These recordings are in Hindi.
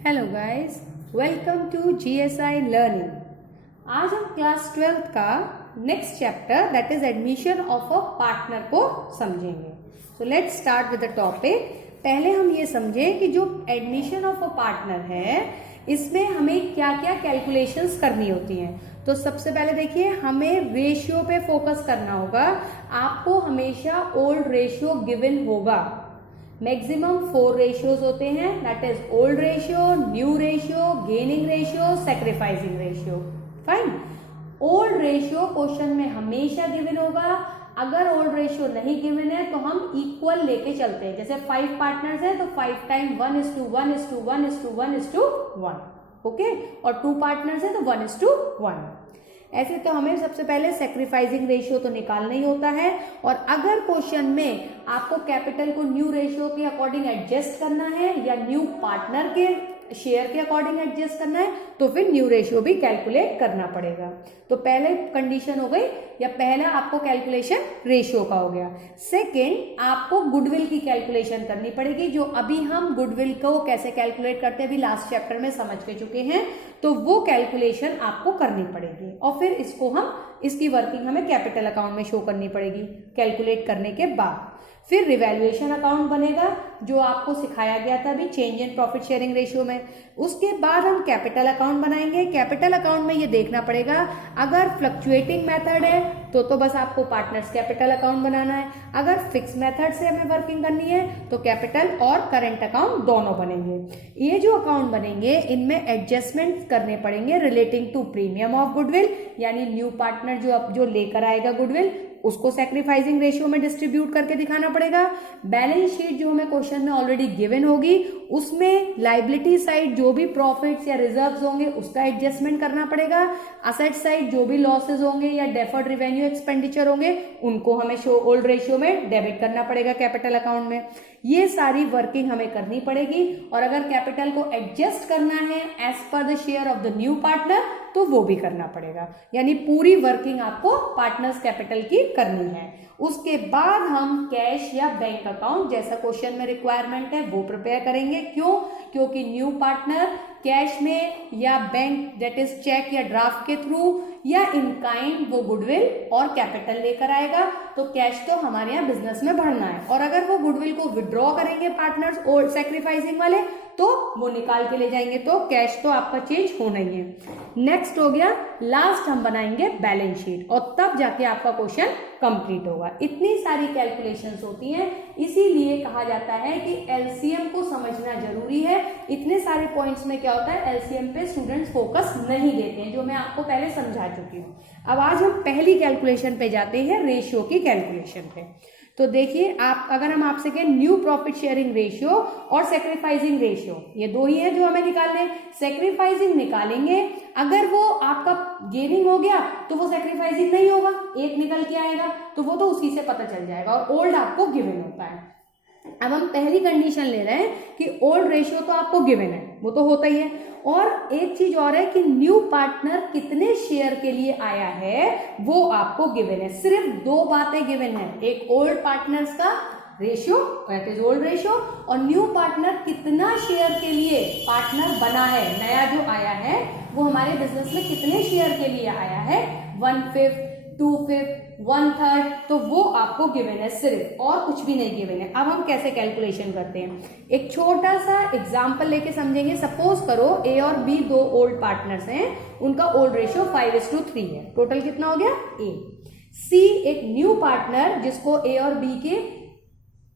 Hello guys, welcome to GSI learning. आज हम क्लास 12th का next chapter that is admission of a partner को समझेंगे। So let's start with the topic. पहले हम ये समझें कि जो एडमिशन ऑफ अ पार्टनर है इसमें हमें क्या क्या कैलकुलेशंस करनी होती हैं। तो सबसे पहले देखिए, हमें रेशियो पे फोकस करना होगा। आपको हमेशा ओल्ड रेशियो गिवन होगा। मैक्सिमम 4 रेशियोज होते हैं, that is old ratio, new ratio, gaining ratio, sacrificing ratio. Fine. Old ratio question में हमेशा गिवन होगा। अगर ओल्ड रेशियो नहीं गिवन है तो हम इक्वल लेके चलते हैं। जैसे 5 पार्टनर्स है तो 5 टाइम 1:1:1:1:1, ओके। और 2 पार्टनर्स है तो 1:1। ऐसे तो हमें सबसे पहले सेक्रीफाइसिंग रेशियो तो निकालना ही होता है। और अगर क्वेश्चन में आपको कैपिटल को न्यू रेशियो के अकॉर्डिंग एडजस्ट करना है या न्यू पार्टनर के शेयर के अकॉर्डिंग एडजस्ट करना है तो फिर न्यू रेशियो भी कैलकुलेट करना पड़ेगा। तो पहले कंडीशन हो गई, या पहला आपको कैलकुलेशन रेशियो का हो गया। सेकेंड, आपको गुडविल की कैलकुलेशन करनी पड़ेगी। जो अभी हम गुडविल को कैसे कैलकुलेट करते हैं अभी लास्ट चैप्टर में समझ के चुके हैं, तो वो कैलकुलेशन आपको करनी पड़ेगी। और फिर इसकी वर्किंग हमें कैपिटल अकाउंट में शो करनी पड़ेगी कैलकुलेट करने के बाद। फिर रिवैल्यूएशन अकाउंट बनेगा जो आपको सिखाया गया था अभी change in profit sharing ratio में। उसके बाद हम कैपिटल अकाउंट बनाएंगे। कैपिटल अकाउंट में ये देखना पड़ेगा, अगर फ्लक्चुएटिंग मेथड है तो बस आपको पार्टनर्स कैपिटल अकाउंट बनाना है। अगर फिक्स मेथड से हमें वर्किंग करनी है तो कैपिटल और करंट अकाउंट दोनों बनेंगे। ये जो अकाउंट बनेंगे इनमें एडजस्टमेंट करने पड़ेंगे relating to premium of goodwill, यानी न्यू पार्टनर जो लेकर आएगा गुडविल उसको सैक्रिफाइसिंग रेशियो में डिस्ट्रीब्यूट करके दिखाना पड़ेगा। बैलेंस शीट जो हमें क्वेश्चन में ऑलरेडी गिवन होगी उसमें लाइबिलिटी साइड जो भी प्रॉफिट्स या रिजर्व्स होंगे उसका एडजस्टमेंट करना पड़ेगा। असेट साइड जो भी लॉसेज होंगे या डेफर्ड रेवेन्यू एक्सपेंडिचर होंगे उनको हमें ओल्ड रेशियो में डेबिट करना पड़ेगा कैपिटल अकाउंट में। ये सारी वर्किंग हमें करनी पड़ेगी। और अगर कैपिटल को एडजस्ट करना है as per the share of the new partner तो वो भी करना पड़ेगा। यानी पूरी वर्किंग आपको पार्टनर्स कैपिटल की करनी है। उसके बाद हम कैश या बैंक अकाउंट जैसा क्वेश्चन में रिक्वायरमेंट है वो प्रिपेयर करेंगे। क्यों? क्योंकि न्यू पार्टनर कैश में या बैंक दैट इज चेक या ड्राफ्ट के थ्रू या इन काइंड वो गुडविल और कैपिटल लेकर आएगा। तो कैश तो हमारे यहाँ बिजनेस में बढ़ना है। और अगर वो गुडविल को विड्रॉ करेंगे पार्टनर्स और सैक्रिफाइसिंग वाले तो वो निकाल के ले जाएंगे, तो कैश तो आपका चेंज होना ही है। नेक्स्ट हो गया, लास्ट हम बनाएंगे बैलेंस शीट और तब जाके आपका क्वेश्चन कंप्लीट होगा। इतनी सारी कैलकुलेशंस होती हैं, इसीलिए कहा जाता है कि एलसीएम को समझना जरूरी है। इतने सारे पॉइंट्स में क्या होता है, एलसीएम पे स्टूडेंट्स फोकस नहीं देते हैं, जो मैं आपको पहले समझा चुकी हूँ। अब आज हम पहली कैलकुलेशन पे जाते हैं, रेशियो की कैलकुलेशन पे। तो देखिए, अगर हम आपसे कहें न्यू प्रॉफिट शेयरिंग रेशियो और सैक्रिफाइसिंग रेशियो, ये दो ही है जो हमें निकालने हैं। सैक्रिफाइसिंग निकालेंगे, अगर वो आपका गेनिंग हो गया तो वो सैक्रिफाइसिंग नहीं होगा, एक निकल के आएगा तो वो तो उसी से पता चल जाएगा। और ओल्ड आपको गिवन होता है। अब हम पहली कंडीशन ले रहे हैं कि ओल्ड रेशियो तो आपको गिवन है, वो तो होता ही है। और एक चीज और है कि न्यू पार्टनर कितने शेयर के लिए आया है वो आपको गिवन है। सिर्फ 2 बातें गिवन है, एक ओल्ड पार्टनर्स का ratio that is old ratio, और न्यू पार्टनर कितना शेयर के लिए पार्टनर बना है, नया जो आया है वो हमारे बिजनेस में कितने शेयर के लिए आया है, 1/5, 2/5, 1/3, तो वो आपको गिवन है सिर्फ, और कुछ भी नहीं गिवन है। अब हम कैसे कैलकुलेशन करते हैं, एक छोटा सा एग्जांपल लेके समझेंगे। सपोज करो ए और बी 2 ओल्ड पार्टनर्स हैं, उनका ओल्ड रेशियो 5:3 है। टोटल कितना हो गया? ए। सी एक न्यू पार्टनर जिसको ए और बी के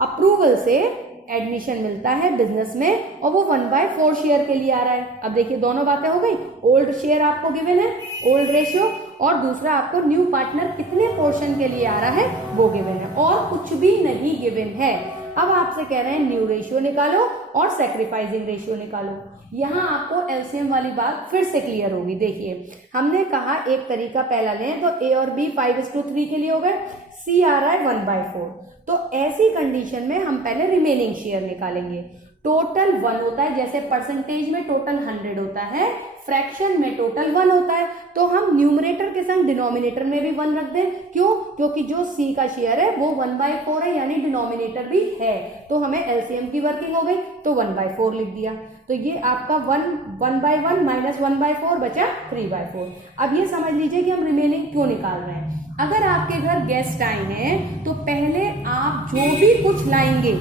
अप्रूवल से एडमिशन मिलता है बिजनेस में और वो 1/4 शेयर के लिए आ रहा है। अब देखिए, दोनों बातें हो गई, ओल्ड शेयर आपको गिवन है, ओल्ड रेशियो, और दूसरा आपको न्यू पार्टनर कितने पोर्शन के लिए आ रहा है वो गिवन है, और कुछ भी नहीं गिवन है। अब आपसे कह रहे हैं न्यू रेशियो निकालो और सैक्रिफाइसिंग रेशियो निकालो। यहाँ आपको एलसीएम वाली बात फिर से क्लियर होगी। देखिए, हमने कहा एक तरीका पहला लें तो ए और बी 5:3 के लिए हो गए, सी आ रहा है 1/4। तो ऐसी कंडीशन में हम पहले रिमेनिंग शेयर निकालेंगे। टोटल 1 होता है, जैसे परसेंटेज में टोटल 100 होता है, फ्रैक्शन में टोटल 1 होता है, तो हम न्यूमरेटर के संग डिनोमिनेटर में भी 1 रख दें। क्यों? क्योंकि जो सी का शेयर है वो 1/4 है, यानी डिनोमिनेटर भी है, तो हमें एलसीएम की वर्किंग हो गई, तो 1/4 लिख दिया। तो ये आपका 1/1 माइनस 1/4 बचा 3/4। अब ये समझ लीजिए कि हम रिमेनिंग क्यों निकाल रहे हैं। अगर आपके घर गेस्ट आए हैं तो पहले आप जो भी कुछ लाएंगे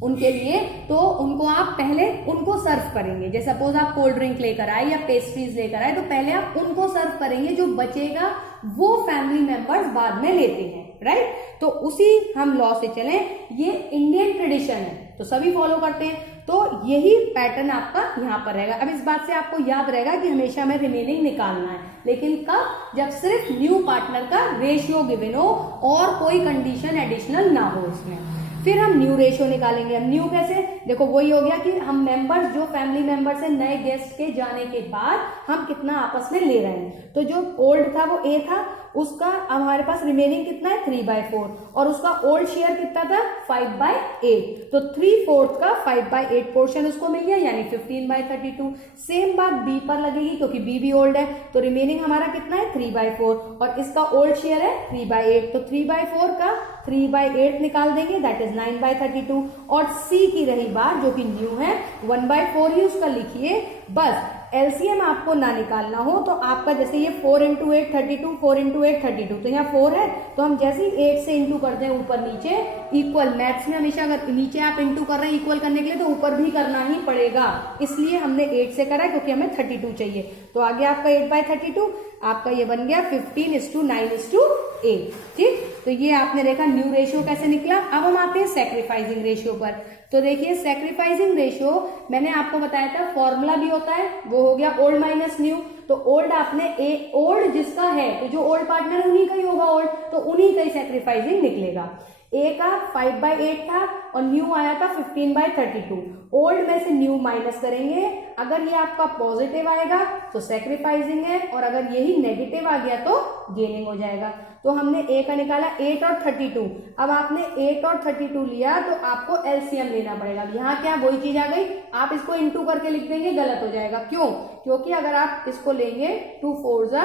उनके लिए, तो उनको आप पहले उनको सर्व करेंगे। जैसे सपोज आप कोल्ड ड्रिंक लेकर आए या पेस्ट्रीज लेकर आए, तो पहले आप उनको सर्व करेंगे, जो बचेगा वो फैमिली मेंबर्स बाद में लेते हैं, राइट। तो उसी हम लॉ से चलें, ये इंडियन ट्रेडिशन है तो सभी फॉलो करते हैं, तो यही पैटर्न आपका यहाँ पर रहेगा। अब इस बात से आपको याद रहेगा कि हमेशा हमें रिमेनिंग निकालना है, लेकिन कब? जब सिर्फ न्यू पार्टनर का रेशियो गिवन हो और कोई कंडीशन एडिशनल ना हो उसमें, फिर हम न्यू रेशियो निकालेंगे। अब न्यू कैसे? देखो वही हो गया कि हम मेंबर्स, जो फैमिली मेंबर्स है, नए गेस्ट के जाने के बाद हम कितना आपस में ले रहे हैं। तो जो ओल्ड था वो ए था, उसका अब हमारे पास रिमेनिंग कितना है 3/4, और उसका ओल्ड शेयर कितना था 5/8, तो 3/4 का 5/8 पोर्शन उसको मिल गया, यानी 15/32। सेम बात बी पर लगेगी, क्योंकि बी भी ओल्ड है, तो रिमेनिंग हमारा कितना है 3/4, और इसका ओल्ड शेयर है 3/8, तो 3/4 का 3/8 निकाल देंगे, दैट इज 9/32। और सी की रही बात, जो कि न्यू है, 1/4 ही उसका लिखिए बस। एलसीएम आपको ना निकालना हो तो आपका, जैसे ये 4 × 8 32, 4 × 8 32, तो यहाँ 4 है, तो हम जैसे ही 8 से इंटू कर दें ऊपर नीचे, इक्वल, मैथ्स में हमेशा अगर नीचे आप इंटू कर रहे हैं इक्वल करने के लिए, तो ऊपर भी करना ही पड़ेगा, इसलिए हमने 8 से करा, क्योंकि हमें 32 चाहिए। तो आगे आपका 8/32, आपका ये बन गया 15:9:8, ठीक। तो ये आपने देखा न्यू रेशियो कैसे निकला। अब हम आते हैं सैक्रिफाइसिंग रेशियो पर। तो देखिए सैक्रिफाइसिंग रेशियो मैंने आपको बताया था, फॉर्मूला भी होता है, वो हो गया ओल्ड माइनस न्यू। तो ओल्ड आपने ओल्ड जिसका है, तो जो ओल्ड पार्टनर उन्हीं का ही होगा ओल्ड, तो उन्हीं का ही सैक्रिफाइसिंग निकलेगा। ए का 5/8 था और न्यू आया था 15/32। ओल्ड में से न्यू माइनस करेंगे, अगर ये आपका पॉजिटिव आएगा तो सैक्रिफाइसिंग है, और अगर यही नेगेटिव आ गया तो गेनिंग हो जाएगा। तो हमने ए का निकाला 8 और 32। अब आपने 8 और 32 लिया तो आपको एलसीएम लेना पड़ेगा। यहाँ क्या वही चीज आ गई, आप इसको इंटू करके लिख देंगे, गलत हो जाएगा। क्यों? क्योंकि अगर आप इसको लेंगे 2 4 जा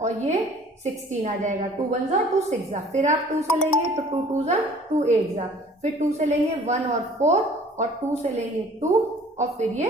और ये 16 आ जाएगा, 2 1 जा 2 6 जा, फिर आप 2 से लेंगे तो 2 2 जा 2 8 जा, फिर 2 से लेंगे 1 और 4, और 2 से लेंगे 2 और फिर ये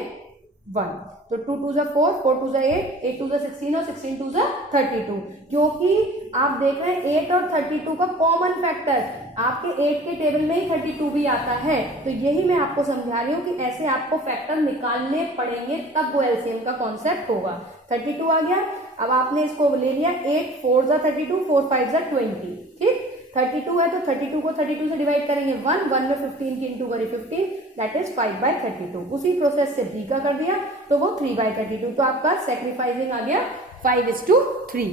1, तो 2 2 जा 4, 4 2 जा 8, 8 2 जा 16 और 16 2 जा 32। क्योंकि आप देख रहे हैं 8 और 32 का कॉमन फैक्टर आपके 8 के टेबल में ही 32 भी आता है, तो यही मैं आपको समझा रही हूँ कि ऐसे आपको फैक्टर निकालने पड़ेंगे, तब वो एलसीएम का कॉन्सेप्ट होगा। 32 आ गया, अब आपने इसको ले लिया 8 4 जा 32, 4 5 जा 20, ठीक। 32 है तो 32 को 32 से डिवाइड करेंगे 1 में 15 की इंटू करी 15, दैट इज 5/32। उसी प्रोसेस से बी का कर दिया तो वो 3/32, तो आपका सैक्रिफाइसिंग आ गया 5:3।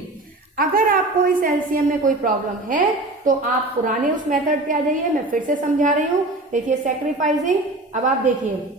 अगर आपको इस एलसीएम में कोई प्रॉब्लम है तो आप पुराने उस मेथड पे आ जाइए, मैं फिर से समझा रही हूँ। देखिए सैक्रिफाइसिंग, अब आप देखिए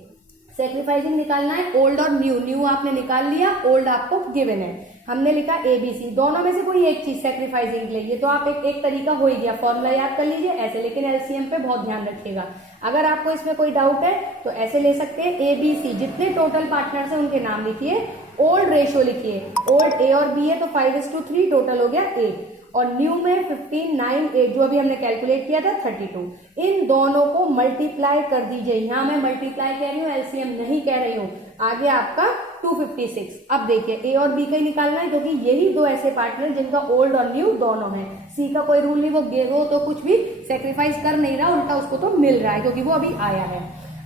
सैक्रिफाइसिंग निकालना है ओल्ड और न्यू। न्यू आपने निकाल लिया, ओल्ड आपको गिवन है, हमने लिखा ABC, दोनों में से कोई एक चीज सैक्रिफाइसिंग के लिए, तो आप एक तरीका हो ही गया, फॉर्मूला याद कर लीजिए ऐसे, लेकिन एलसीएम पे बहुत ध्यान रखिएगा। अगर आपको इसमें कोई डाउट है तो ऐसे ले सकते हैं, ABC जितने टोटल पार्टनर्स हैं उनके नाम लिखिए, ओल्ड रेशियो लिखिए, ओल्ड A और B है तो 5:3 टोटल हो गया 8, और न्यू में 15 9 8 जो अभी हमने कैलकुलेट किया था 32, इन दोनों को मल्टीप्लाई कर दीजिए। यहाँ मैं मल्टीप्लाई कह रही हूँ, एलसीएम नहीं कह रही हूँ। आगे आपका 256। अब देखिए A और B का ही निकालना है, क्योंकि यही दो ऐसे पार्टनर जिनका ओल्ड और न्यू दोनों है। सी का कोई रूल नहीं, वो तो कुछ भी सेक्रीफाइस कर नहीं रहा, उल्टा उसको तो मिल रहा है क्योंकि वो अभी आया है।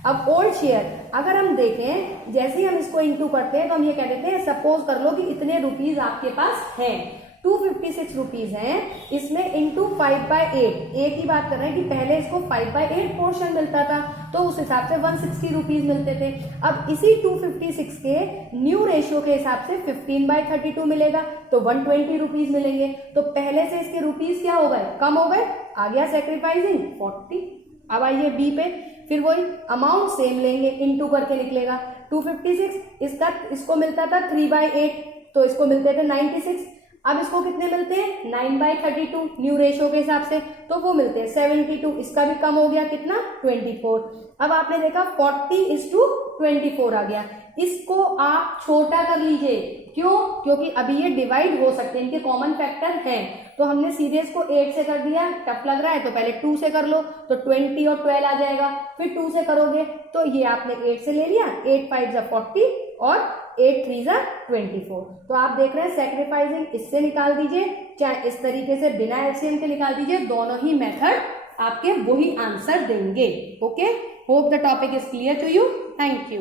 अब ओल्ड शेयर अगर हम देखें, जैसे ही हम इसको इंटू करते हैं तो हम ये कह देते हैं, सपोज कर लो कि इतने रुपीज आपके पास हैं, 256 रुपीज हैं, इसमें इंटू 5/8, एक ही बात कर रहे हैं कि पहले इसको 5/8 पोर्शन मिलता था तो उस हिसाब से 160 रुपीज मिलते थे। अब इसी 256 के न्यू रेशियो के हिसाब से 15/32 मिलेगा तो 120 रुपीज मिलेंगे। तो पहले से इसके रुपीज क्या हो गए, कम हो गए, आ गया सैक्रिफाइसिंग 40। अब आइए बी पे, फिर वही अमाउंट सेम लेंगे, इंटू करके निकलेगा 256, इसको मिलता था 3/8 तो इसको मिलते थे 96। अब इसको कितने मिलते हैं 9/32 न्यू रेशियो के हिसाब से, तो वो मिलते हैं 72। इसका भी कम हो गया कितना 24। अब आपने देखा 40:24 आ गया। इसको आप छोटा कर लीजिए, क्यों? क्योंकि अभी ये डिवाइड हो सकते हैं, इनके कॉमन फैक्टर हैं। तो हमने सीधे इसको 8 से कर दिया, टफ लग रहा है तो पहले 2 से कर लो, तो 20 और 12 आ जाएगा। फिर 2 से करोगे तो ये आपने 8 से ले लिया, 8 5 जा 40 और 8 3 जा 24। तो आप देख रहे हैं सैक्रिफाइसिंग इससे निकाल दीजिए, चाहे इस तरीके से बिना एलसीएम के निकाल दीजिए, दोनों ही मेथड आपके वही आंसर देंगे। Okay, hope the topic is clear to you. Thank you.